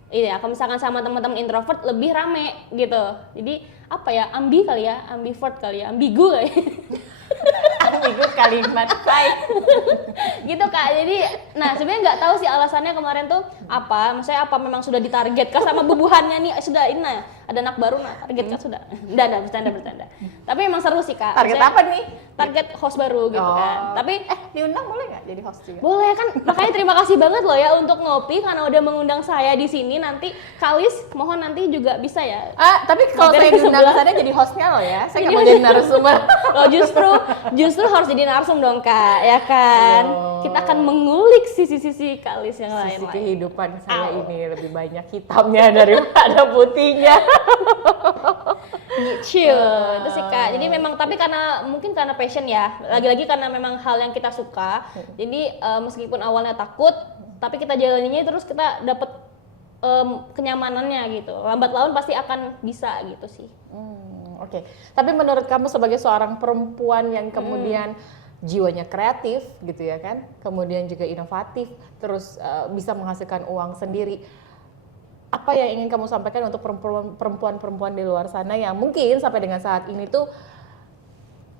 Iya, kalau misalkan sama teman-teman introvert lebih rame gitu. Jadi apa ya, ambivert kali ya, ambigu kali. Ambigu kalimat baik. Gitu Kak. Jadi, nah sebenarnya nggak tahu sih alasannya kemarin tuh apa. Maksudnya apa memang sudah ditarget kah sama bubuhannya nih, sudah ini. Nah, ada anak baru, nah targetnya sudah. Enggak, bercanda. Tapi emang seru sih Kak. Target Maksudnya, apa nih? Target host baru gitu kan. Tapi diundang boleh nggak jadi host juga? boleh kan, makanya terima kasih banget loh ya untuk Ngopi karena udah mengundang saya di sini. Nanti Kalis mohon nanti juga bisa ya. Tapi kalau Ngopi saya di diundang ke sebelah. sana jadi hostnya loh ya, saya nggak mau jadi narasumber. Loh justru harus jadi narsum dong Kak, ya kan? Aduh. Kita akan mengulik sisi-sisi Kalis yang Sisi lain. kehidupan saya ini lebih banyak hitamnya daripada putihnya. Chill, itu sih Kak. Jadi memang tapi mungkin karena passion ya. Lagi-lagi karena memang hal yang kita suka. Jadi meskipun awalnya takut, tapi kita jalaninya terus kita dapet kenyamanannya gitu. Lambat laun pasti akan bisa gitu sih. Oke. Tapi menurut kamu sebagai seorang perempuan yang kemudian jiwanya kreatif gitu ya kan, kemudian juga inovatif, terus bisa menghasilkan uang sendiri. Apa yang ingin kamu sampaikan untuk perempuan-perempuan di luar sana yang mungkin sampai dengan saat ini tuh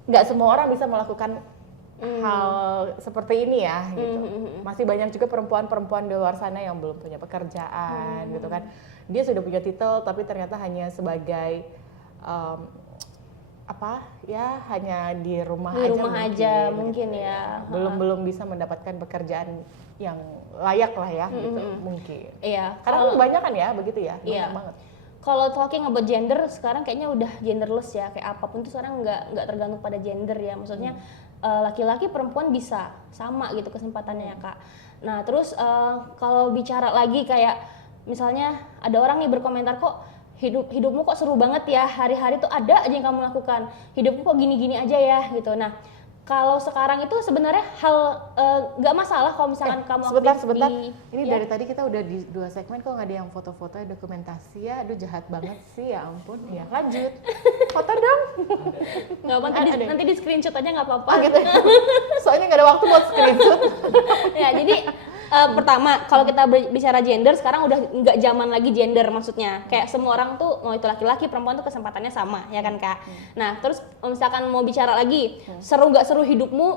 nggak semua orang bisa melakukan hal seperti ini ya gitu. Masih banyak juga perempuan-perempuan di luar sana yang belum punya pekerjaan gitu kan. Dia sudah punya titel tapi ternyata hanya sebagai hanya di rumah aja mungkin gitu ya. Belum bisa mendapatkan pekerjaan yang layak lah ya gitu mungkin. Iya. Karena banyak kan ya begitu ya. Iya. Banyak banget. Kalau talking about gender sekarang kayaknya udah genderless ya, kayak apapun tuh sekarang nggak tergantung pada gender ya. Maksudnya laki-laki perempuan bisa sama gitu kesempatannya ya Kak. Nah terus kalau bicara lagi kayak misalnya ada orang nih berkomentar kok hidupmu kok seru banget ya, hari-hari tuh ada aja yang kamu lakukan, hidupmu kok gini-gini aja ya gitu. Nah kalau sekarang itu sebenarnya hal nggak masalah kalau misalkan kamu sebentar. Ini ya. dari tadi kita udah di 2 segmen kok nggak ada yang foto-foto dokumentasi ya. Aduh jahat banget sih ya ampun. Ya lanjut. Foto dong. Nggak apa nanti di screenshot aja nggak apa-apa. Gitu. Soalnya nggak ada waktu buat screenshot. Ya jadi pertama kalau kita bicara gender sekarang udah nggak zaman lagi gender, maksudnya kayak semua orang tuh mau itu laki-laki perempuan tuh kesempatannya sama ya kan Kak. Nah terus misalkan mau bicara lagi seru nggak seru hidupmu,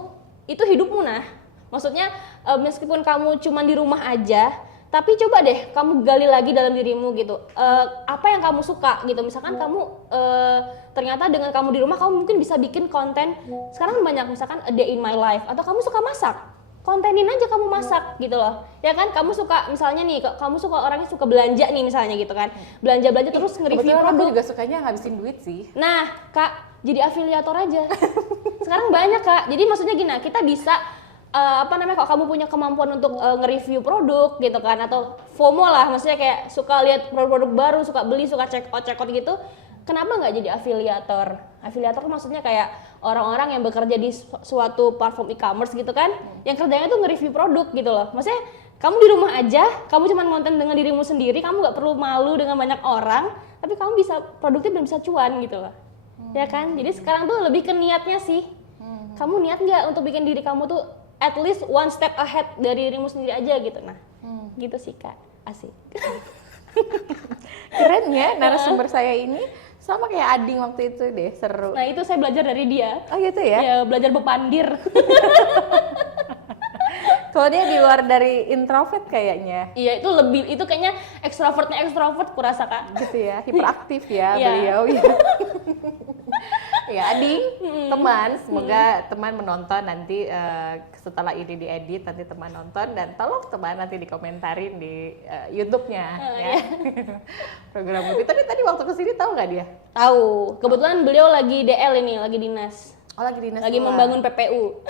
itu hidupmu. Nah maksudnya meskipun kamu cuma di rumah aja, tapi coba deh kamu gali lagi dalam dirimu gitu, apa yang kamu suka gitu. Misalkan kamu ternyata dengan kamu di rumah kamu mungkin bisa bikin konten. Sekarang banyak misalkan a day in my life, atau kamu suka masak, kontenin aja kamu masak gitu loh ya kan. Kamu suka misalnya nih, kamu suka orangnya suka belanja nih misalnya gitu kan, belanja terus nge-review Kebetulan produk. aku juga sukanya ngabisin duit sih. Nah Kak jadi afiliator aja. Sekarang banyak Kak, jadi maksudnya gini, kita bisa kalau kamu punya kemampuan untuk nge-review produk gitu kan, atau FOMO lah, maksudnya kayak suka lihat produk-produk baru, suka beli, suka check out gitu, kenapa nggak jadi afiliator? Afiliator maksudnya kayak orang-orang yang bekerja di suatu platform e-commerce gitu kan, yang kerjanya tuh nge-review produk gitu loh. Maksudnya kamu di rumah aja, kamu cuma konten dengan dirimu sendiri, kamu nggak perlu malu dengan banyak orang, tapi kamu bisa produktif dan bisa cuan gitu loh. Ya kan? Jadi sekarang tuh lebih ke niatnya sih. Kamu niat nggak untuk bikin diri kamu tuh at least one step ahead dari dirimu sendiri aja gitu. Nah, gitu sih Kak. Asik. Keren ya narasumber saya ini. Sama kayak Ading waktu itu deh, seru. Nah itu saya belajar dari dia. Oh gitu ya? Ya belajar bepandir. Kalau dia di luar dari introvert kayaknya. Iya itu kayaknya ekstrovert kurasa Kak. Gitu ya, hiperaktif ya Iya. beliau ya. Ya Ading, teman, semoga teman menonton nanti setelah ini diedit, nanti teman nonton dan tolong teman nanti dikomentarin di YouTube-nya ya. Program Ngopi. Tapi tadi waktu kesini tahu nggak dia? Tahu. Kebetulan beliau lagi DL ini, lagi dinas. Oh lagi dinas. Lagi luar. membangun PPU.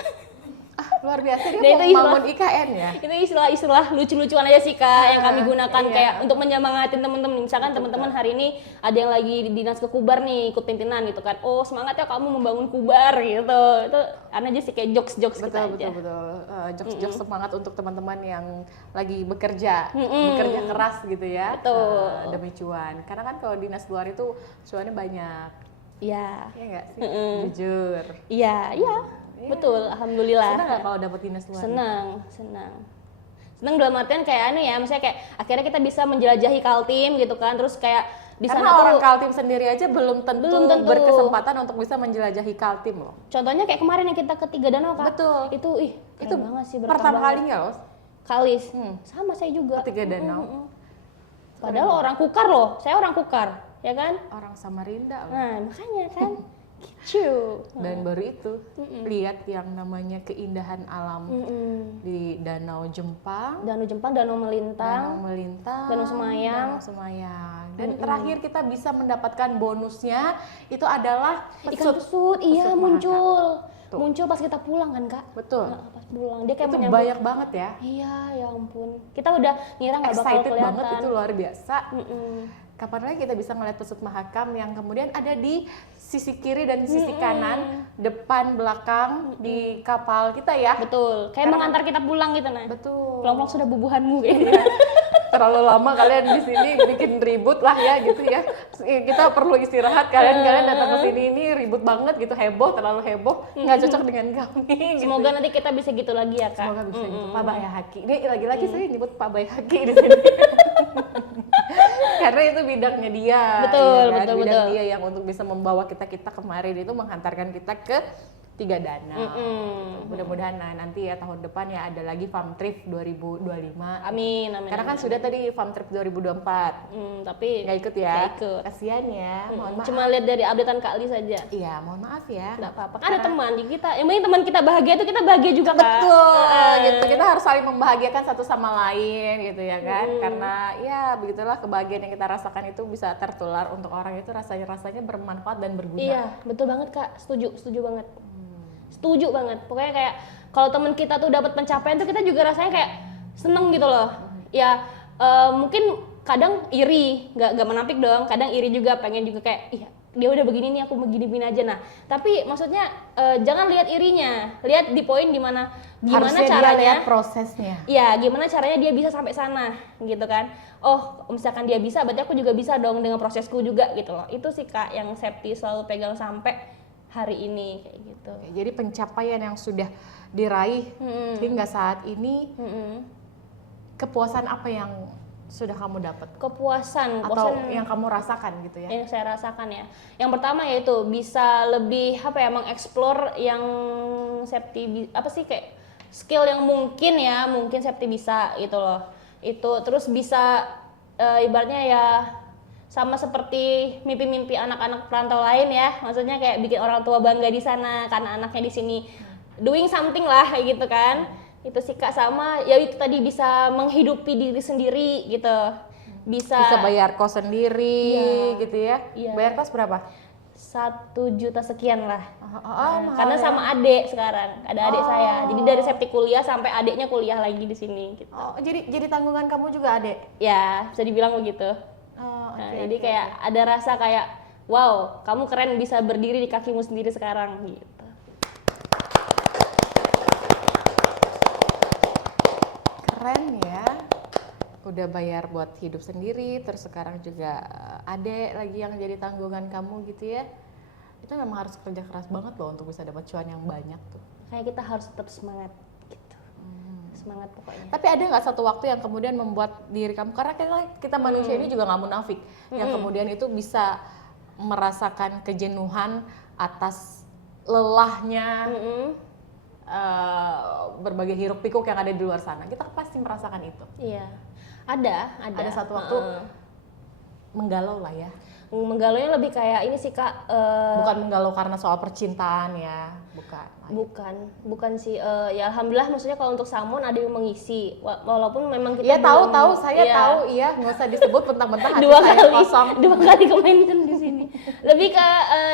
Luar biasa dia Dan mau itu bangun IKN ya. Itu istilah lucu-lucuan aja sih Kak yang kami gunakan iya. kayak untuk menyemangatin teman-teman. Misalkan teman-teman hari ini ada yang lagi di dinas ke Kubar nih, ikut pimpinan gitu kan. Oh, semangat ya kamu membangun Kubar gitu. Itu aneh aja sih kayak jokes-jokes kita aja. Betul. Jokes-jokes semangat untuk teman-teman yang lagi bekerja keras gitu ya. Betul. Demi cuan. Karena kan kalau dinas luar itu cuannya banyak. Iya. Iya nggak sih? Jujur. Iya. Betul, alhamdulillah. Senang nggak kalau dapat dinas luar? Senang dalam artian kayak ya, misalnya kayak akhirnya kita bisa menjelajahi Kaltim gitu kan, terus kayak di Karena sana orang tuh Kaltim sendiri aja belum tentu berkesempatan untuk bisa menjelajahi Kaltim loh. contohnya kayak kemarin yang kita ke Tiga Danau Kak. Betul. Itu Itu banget sih, berkah pertama banget. kalinya loh. Kalis. Sama saya juga. Tiga Danau. Padahal orang Kukar loh, saya orang Kukar. ya kan? Orang Samarinda loh. Nah, makanya kan gitu. Dan baru itu lihat yang namanya keindahan alam di Danau Jempang, Danau Jempang, Danau Melintang, Danau Semayang. Dan terakhir kita bisa mendapatkan bonusnya itu adalah ikan pesut, iya pesut muncul. Tuh. Muncul pas kita pulang kan, Kak? Betul. Nah, pas pulang dia kayak Itu menyambut. banyak banget ya. Iya, ya ampun. Kita udah ngira nggak bakal Excited kelihatan. banget, itu luar biasa. Mm-mm. Kapan lagi kita bisa ngeliat pesut mahakam yang kemudian ada di sisi kiri dan sisi kanan, depan, belakang di kapal kita ya. Betul. Kayak mengantar kita pulang gitu, nah. Betul. Pulang-pulang sudah bubuhanmu kayaknya. Terlalu lama kalian di sini bikin ribut lah ya gitu ya. Kita perlu istirahat, kalian datang ke sini ini ribut banget gitu, heboh, terlalu heboh, nggak cocok dengan kami. Gitu. Semoga nanti kita bisa gitu lagi ya, Kak. Semoga bisa gitu. Pak Bayhaki. Ini lagi-lagi saya nyebut Pak Bayhaki di sini. Karena itu bidangnya dia. Betul, ya kan? betul, Bidang betul. dia yang untuk bisa membawa kita kemarin itu menghantarkan kita ke 3 danau. Mudah-mudahan nanti ya tahun depan ya ada lagi Farm Trip 2025. Amin, amin. Karena kan sudah tadi Farm Trip 2024. Tapi Nggak ikut ya? nggak ikut. Kasian ya, mohon maaf. Cuma lihat dari updatean Kak Ali saja. Iya, mohon maaf ya. Nggak apa-apa. Kan ada teman di kita. Yang penting teman kita bahagia itu kita bahagia juga, Kak. Betul, gitu. Kita harus saling membahagiakan satu sama lain gitu ya kan. Karena ya begitulah kebahagiaan yang kita rasakan itu bisa tertular untuk orang itu rasanya bermanfaat dan berguna. Iya, betul banget, Kak. Setuju banget. Setuju banget. Pokoknya kayak kalau teman kita tuh dapat pencapaian tuh kita juga rasanya kayak seneng gitu loh. Ya mungkin kadang iri, nggak menampik dong. Kadang iri juga, pengen juga kayak, iya dia udah begini nih, aku begini aja. Nah, tapi maksudnya jangan lihat irinya, lihat di poin gimana Harusnya caranya. dia lihat prosesnya. Iya, gimana caranya dia bisa sampai sana gitu kan. Oh, misalkan dia bisa, berarti aku juga bisa dong dengan prosesku juga gitu loh. Itu sih Kak yang Septi selalu pegang sampai hari ini kayak gitu. Oke, jadi pencapaian yang sudah diraih hingga saat ini, kepuasan apa yang sudah kamu dapat? Kepuasan Atau yang kamu rasakan gitu ya? Yang saya rasakan ya. Yang pertama yaitu bisa lebih mengeksplor yang Septi apa sih kayak skill yang mungkin Septi bisa gitu loh. Itu terus bisa ibaratnya ya sama seperti mimpi-mimpi anak-anak perantau lain ya, maksudnya kayak bikin orang tua bangga di sana karena anaknya di sini doing something lah kayak gitu kan. Itu sih Kak, sama ya itu tadi bisa menghidupi diri sendiri gitu, bisa bayar kos sendiri gitu ya. Iya. Bayar kos berapa? 1 juta sekian lah. mahal Karena ya. sama adik sekarang, ada adik saya, jadi dari Septi kuliah sampai adiknya kuliah lagi di sini gitu. Oh, jadi tanggungan kamu juga adek? Ya bisa dibilang begitu. Jadi kayak ada rasa kayak wow, kamu keren bisa berdiri di kakimu sendiri sekarang gitu. Keren ya, udah bayar buat hidup sendiri, terus sekarang juga adek lagi yang jadi tanggungan kamu gitu ya. Itu memang harus kerja keras banget loh untuk bisa dapat cuan yang banyak tuh. Kayak kita harus tetap semangat gitu. Semangat pokoknya. Tapi ada nggak satu waktu yang kemudian membuat diri kamu, karena kita manusia ini juga nggak munafik, yang kemudian itu bisa merasakan kejenuhan atas lelahnya berbagai hiruk pikuk yang ada di luar sana. Kita pasti merasakan itu. Iya, ada. Ada satu waktu menggalau lah ya. Menggalaunya lebih kayak ini sih Kak. Bukan menggalau karena soal percintaan ya, Bukan sih. Ya alhamdulillah, maksudnya kalau untuk Samon ada yang mengisi, walaupun memang kita Iya tahu saya tahu iya, nggak usah disebut mentang-mentang hati saya kosong. 2 kali kemention di sini. Lebih ke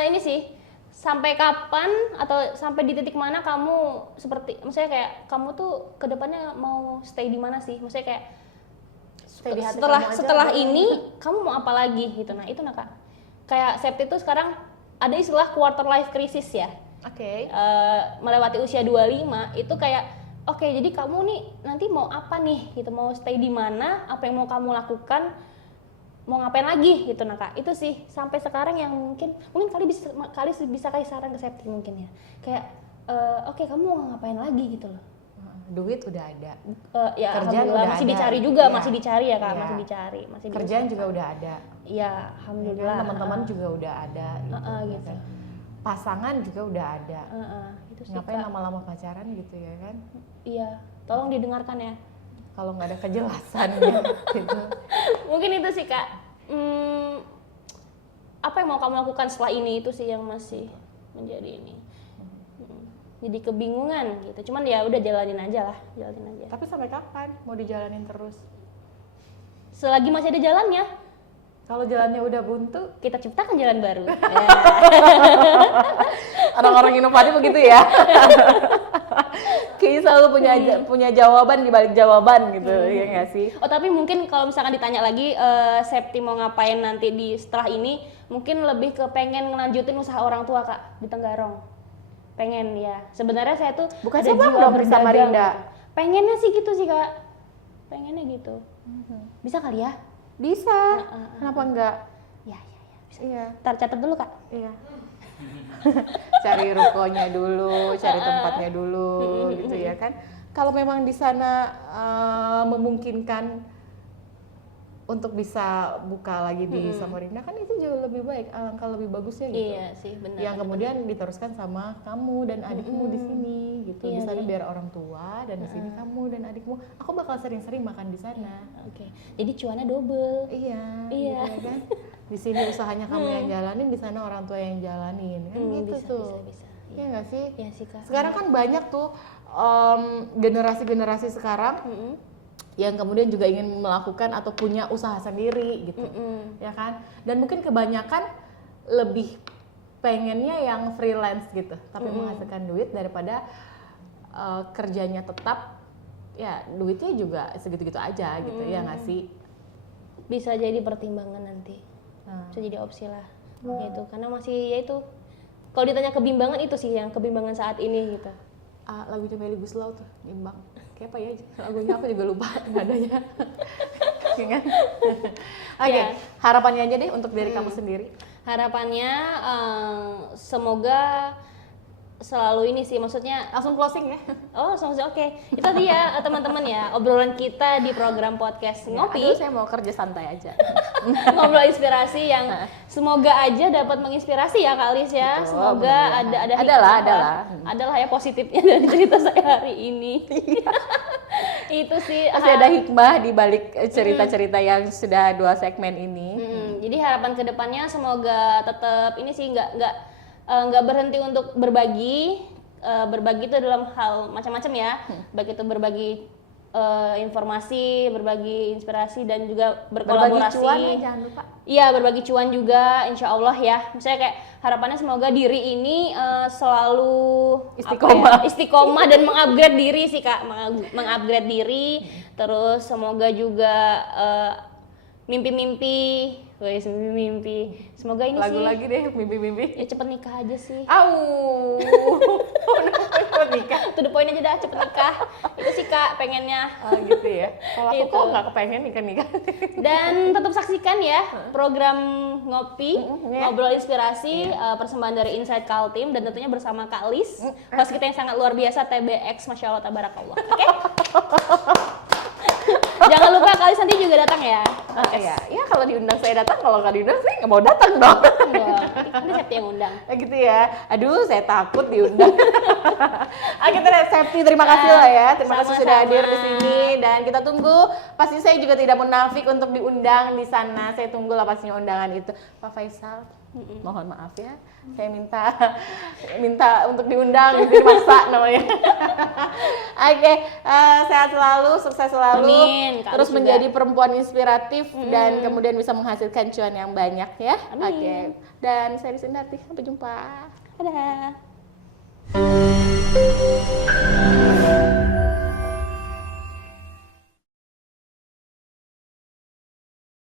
ini sih, sampai kapan atau sampai di titik mana kamu seperti, maksudnya kayak kamu tuh kedepannya mau stay di mana sih? Maksudnya kayak Stay di hati kamu aja, setelah boleh. ini kamu mau apa lagi gitu. Nah itu Kak, kayak Septi tuh sekarang ada istilah quarter life crisis ya. Oke. Melewati usia 25 itu kayak oke, jadi kamu nih nanti mau apa nih gitu, mau stay di mana, apa yang mau kamu lakukan, mau ngapain lagi gitu. Nah Kak, itu sih sampai sekarang yang mungkin kali bisa kasih saran ke Septi mungkin ya, kayak oke, kamu mau ngapain lagi gitu loh. Duit udah ada. Ya Kerjaan alhamdulillah udah masih ada. dicari juga, Iya. masih dicari ya Kak, Iya. masih dicari, masih Kerjaan diusahakan. juga udah ada. Iya, alhamdulillah. Teman-teman juga udah ada gitu. kan. Pasangan juga udah ada. Itu sih Ngapain Kak. lama-lama pacaran gitu ya kan? Iya, tolong didengarkan ya. Kalau nggak ada kejelasannya gitu. Mungkin itu sih Kak. apa yang mau kamu lakukan setelah ini, itu sih yang masih menjadi ini. Jadi kebingungan gitu. Cuman ya udah jalanin aja. Tapi sampai kapan mau dijalanin terus? Selagi masih ada jalannya, Kalau jalannya udah buntu, kita ciptakan jalan baru. orang-orang inovatif begitu ya. Kayaknya selalu punya jawaban di balik jawaban gitu, ya nggak sih? Oh tapi mungkin kalau misalkan ditanya lagi, Septi mau ngapain nanti di setelah ini, mungkin lebih ke pengen ngelanjutin usaha orang tua Kak di Tenggarong. Pengen ya. Sebenarnya saya tuh Bukan ada sama jiwa dong bersama berdagang. Rinda. Pengennya sih gitu sih Kak. Pengennya gitu. Bisa kali ya? Bisa. Kenapa enggak? Ya. Bisa. Iya. Ntar catat dulu Kak. Iya. Cari rukonya dulu, cari tempatnya dulu, gitu ya kan. Kalau memang di sana memungkinkan untuk bisa buka lagi di Samarinda, kan itu jauh lebih baik, alangkah lebih bagusnya gitu. Iya sih, benar. Yang kemudian diteruskan sama kamu dan adikmu di sini gitu. Di sana biar orang tua, dan di sini kamu dan adikmu. Aku bakal sering-sering makan di sana. Oke. Jadi cuannya double. Iya. Iya. Gitu ya kan. Di sini usahanya kamu yang jalanin, di sana orang tua yang jalanin. Kan gitu tuh. Bisa. Iya nggak sih? Iya sih Kak. Sekarang kan banyak tuh generasi-generasi sekarang yang kemudian juga ingin melakukan atau punya usaha sendiri gitu, ya kan? Dan mungkin kebanyakan lebih pengennya yang freelance gitu, tapi menghasilkan duit daripada kerjanya tetap, ya duitnya juga segitu-gitu aja gitu, ya nggak sih? Bisa jadi pertimbangan nanti. Nah. Bisa jadi opsi lah. Gitu. Karena masih ya itu. Kalau ditanya kebimbangan, itu sih yang kebimbangan saat ini gitu. Lagunya Melly Guslau tuh, Imbang. Kayak apa ya lagunya, aku juga lupa nadanya. Oke, harapannya aja deh untuk diri kamu sendiri. Harapannya semoga selalu ini sih, maksudnya Langsung closing ya. oh langsung oke. Itu dia teman-teman ya, obrolan kita di program podcast Ngopi. Aduh, saya mau kerja santai aja. Ngobrol inspirasi yang semoga aja dapat menginspirasi ya Kak Lis ya. Betul, Semoga mudah-mudahan. ada adalah ya positifnya dari cerita saya hari ini. Itu sih Pasti ada hikmah di balik cerita-cerita yang sudah 2 segmen ini. Jadi harapan kedepannya semoga tetap ini sih nggak berhenti untuk berbagi. Berbagi itu dalam hal macam-macam ya. Baik itu berbagi informasi, berbagi inspirasi, dan juga berkolaborasi. Berbagi cuan ya, jangan lupa. Iya, berbagi cuan juga, insya Allah ya. Misalnya kayak harapannya semoga diri ini selalu istiqomah dan mengupgrade diri sih Kak, mengupgrade diri. Terus semoga juga mimpi-mimpi. Semoga ini Lagu sih lagi deh, mimpi-mimpi. ya cepet nikah aja sih. Au. Nikah. To the point aja dah, cepet nikah. Itu sih Kak pengennya. Gitu ya. Kalau aku Itu. kok nggak kepengen nikah. Dan tetap saksikan ya program Ngopi, Ngobrol Inspirasi, persembahan dari Inside Kaltim, dan tentunya bersama Kak Lis, host kita yang sangat luar biasa, TBX, Masya Allah, Tabarakallah. Oke? Jangan lupa Kak Lis nanti juga datang ya. Ya kalau diundang saya datang, kalau nggak diundang saya nggak mau datang dong. Nanti Septi yang undang. Gitu ya. Aduh, saya takut diundang. Kita Septi, terima kasih lah ya. Terima kasih sudah hadir di sini, dan kita tunggu. Pasti saya juga tidak munafik untuk diundang di sana. Saya tunggu lah pastinya undangan itu. Pak Faisal, mohon maaf ya. Saya minta untuk diundang, gitu masa namanya. Oke, sehat selalu, sukses selalu. Amin, terus menjadi perempuan inspiratif dan kemudian bisa menghasilkan cuan yang banyak ya. Oke. Dan saya Rinda, sampai jumpa. Dadah.